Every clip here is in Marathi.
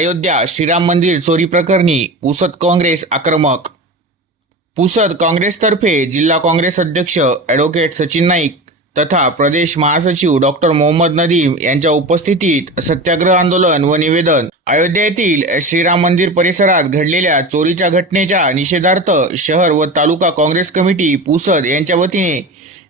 अयोध्या श्रीराम मंदिर चोरी प्रकरणी पुसद काँग्रेस आक्रमक। पुसद काँग्रेसतर्फे जिल्हा काँग्रेस अध्यक्ष ॲडव्होकेट सचिन नाईक तथा प्रदेश महासचिव डॉक्टर मोहम्मद नदीम यांच्या उपस्थितीत सत्याग्रह आंदोलन व निवेदन। अयोध्या येथील श्रीराम मंदिर परिसरात घडलेल्या चोरीच्या घटनेच्या निषेधार्थ शहर व तालुका काँग्रेस कमिटी पुसद यांच्या वतीने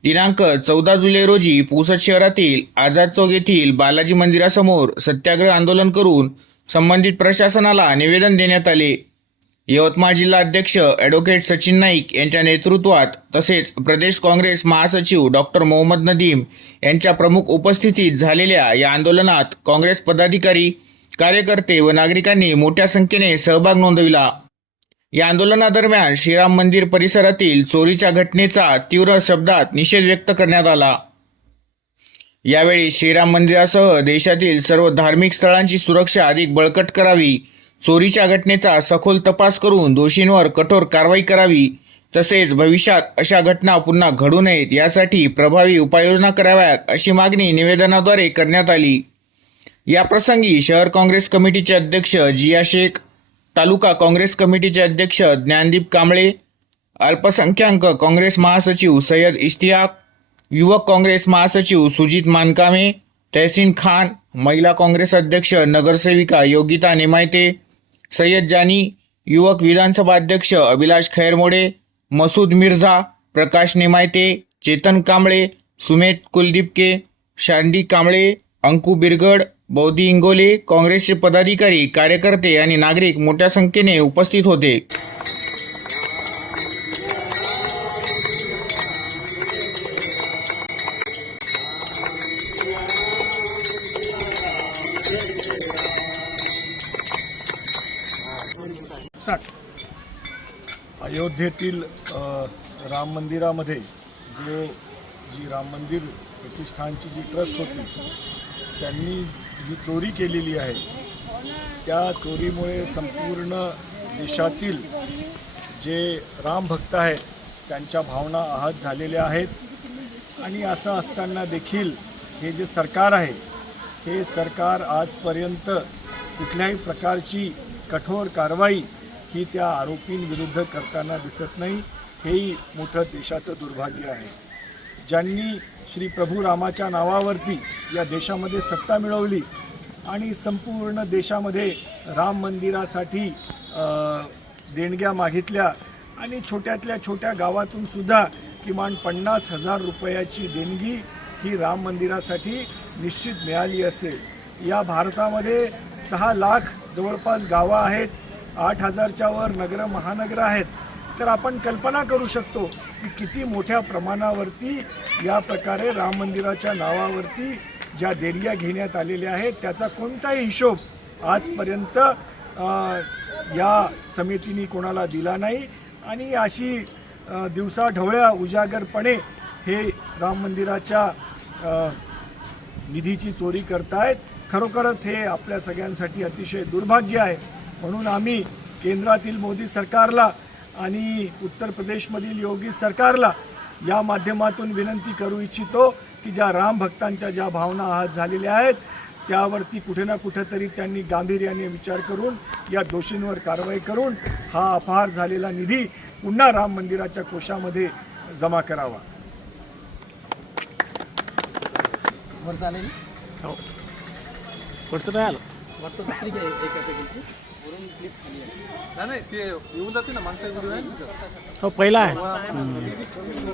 दिनांक 14 जुलै रोजी पुसद शहरातील आझाद चौक येथील बालाजी मंदिरासमोर सत्याग्रह आंदोलन करून संबंधित प्रशासनाला निवेदन देण्यात आले। यवतमाळ जिल्हा अध्यक्ष ॲडव्होकेट सचिन नाईक यांच्या नेतृत्वात तसेच प्रदेश काँग्रेस महासचिव डॉक्टर मोहम्मद नदीम यांच्या प्रमुख उपस्थितीत झालेल्या या आंदोलनात काँग्रेस पदाधिकारी, कार्यकर्ते व नागरिकांनी मोठ्या संख्येने सहभाग नोंदविला। या आंदोलनादरम्यान श्रीराम मंदिर परिसरातील चोरीच्या घटनेचा तीव्र शब्दात निषेध व्यक्त करण्यात आला। यावेळी श्रीराम मंदिरासह देशातील सर्व धार्मिक स्थळांची सुरक्षा अधिक बळकट करावी, चोरीच्या घटनेचा सखोल तपास करून दोषींवर कठोर कारवाई करावी, तसेच भविष्यात अशा घटना पुन्हा घडू नयेत यासाठी प्रभावी उपाययोजना कराव्यात अशी मागणी निवेदनाद्वारे करण्यात आली। या प्रसंगी शहर काँग्रेस कमिटीचे अध्यक्ष जिया शेख, तालुका काँग्रेस कमिटीचे अध्यक्ष ज्ञानदीप कांबळे, अल्पसंख्याक काँग्रेस महासचिव सय्यद इश्तियाक, युवक काँग्रेस महासचिव सुजित मानकामे, तहसीन खान, महिला काँग्रेस अध्यक्ष नगरसेविका योगिता नेमायते, सय्यद जानी, युवक विधानसभा अध्यक्ष अभिलाष खैरमोडे, मसूद मिर्झा, प्रकाश नेमायते, चेतन कांबळे, सुमेध कुलदीपके, शांडी कांबळे, अंकु बिरगड, बौद्धी इंगोले, काँग्रेसचे पदाधिकारी, कार्यकर्ते आणि नागरिक मोठ्या संख्येने उपस्थित होते। अयोध्येतील राम मंदिरामध्ये जी राम मंदिर प्रतिष्ठानची जी ट्रस्ट होती त्यांनी जी चोरी केलेली आहे त्या चोरीमुळे संपूर्ण देशातील जे राम भक्त आहेत त्यांच्या भावना आहत झालेल्या आहेत। आणि असं असताना देखील हे जे सरकार आहे हे सरकार आजपर्यंत कुठल्याही प्रकारची कठोर कारवाई ही त्या आरोपींविरुद्ध करताना दिसत नाही। हेही मोठं देशाचं दुर्भाग्य आहे। ज्यांनी श्री प्रभू रामाच्या नावावरती या देशामध्ये सत्ता मिळवली आणि संपूर्ण देशामध्ये राम मंदिरासाठी देणग्या मागितल्या आणि छोट्यातल्या छोट्या गावातून सुद्धा किमान 50,000 रुपयाची देणगी ही राम मंदिरासाठी निश्चित मिळाली असेल। या भारतामध्ये 6 लाख जवळपास गावं आहेत, 8,000च्या वर नगर महानगर आहेत। तर आपण कल्पना करू शकतो की किती मोठ्या प्रमाणावरती या प्रकारे राम मंदिराच्या नावावरती ज्या देणग्या घेण्यात आलेल्या आहेत त्याचा कोणताही हिशोब आजपर्यंत या समितीने कोणाला दिला नाही। आणि अशी दिवसाढवळ्या उजागरपणे हे राम मंदिराच्या निधीची चोरी करतायत। खरोखरच हे आपल्या सगळ्यांसाठी अतिशय दुर्भाग्य आहे। म्हणून आम्ही केंद्रातील मोदी सरकारला आणि उत्तर प्रदेशमधील योगी सरकारला या माध्यमातून विनंती करू इच्छितो की ज्या राम भक्तांच्या ज्या भावना आहत झालेल्या आहेत त्यावरती कुठे ना कुठेतरी त्यांनी गांभीर्याने विचार करून या दोषींवर कारवाई करून हा अपहार झालेला निधी पुन्हा राम मंदिराच्या कोशामध्ये जमा करावा। नाही ते येऊन जाते ना माणसं पहिला आहे।